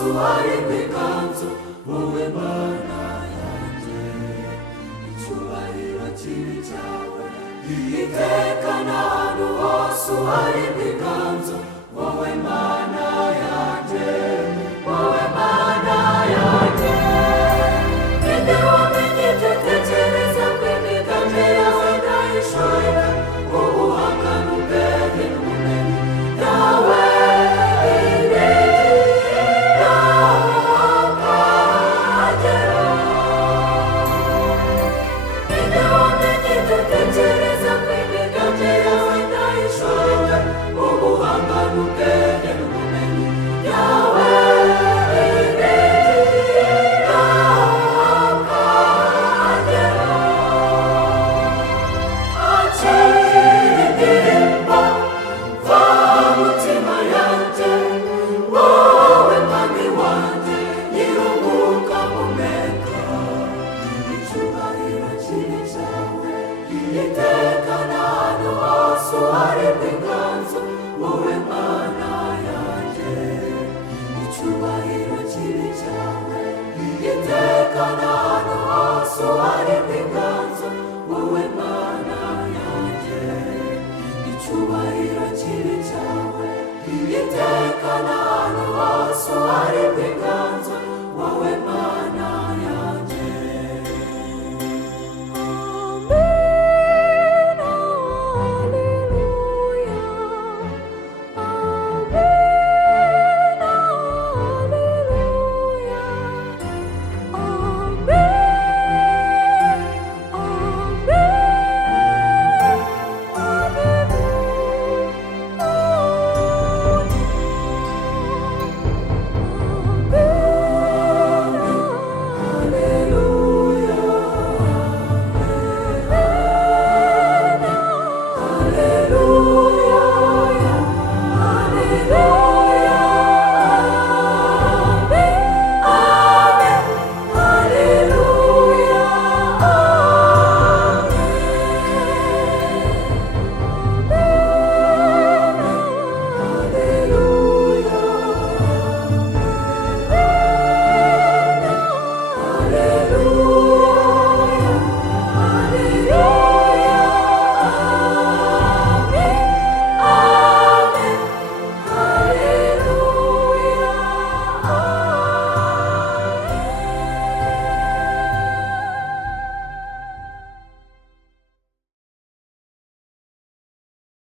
hose uharirwe ikanzu wowe Mana yanjye, icyubahiro kibi cyawe iteka n'ahantu hose uharirwe ikanzu wowe Mana yanjye, wowe Mana yanjye. Ninde wamenye ibyo utekereza ko imigambi yawe ndayishoboye, ubuhanga n'ubwenge n'ubumenyi byawe biregera akagera. Ninde wamenye ibyo utekereza ko imigambi yawe ndayishoboye, ubuhanga n'ubwenge n'ubumenyi byawe biregera akagera. Acira indirimbo va mutima yanjye, wowe Mwami wanjye nyir'umwuka mpumeka, icyubahiro kibi cyawe iteka n'ahantu hose uharirwe ikanzu wowe Mana yanjye, icyubahiro kibi cyawe iteka n'ahantu hose uharirwe ikanzu wowe Mana yanjye, icyubahiro kibi cyawe iteka n'ahantu hose uharirwe ikanzu.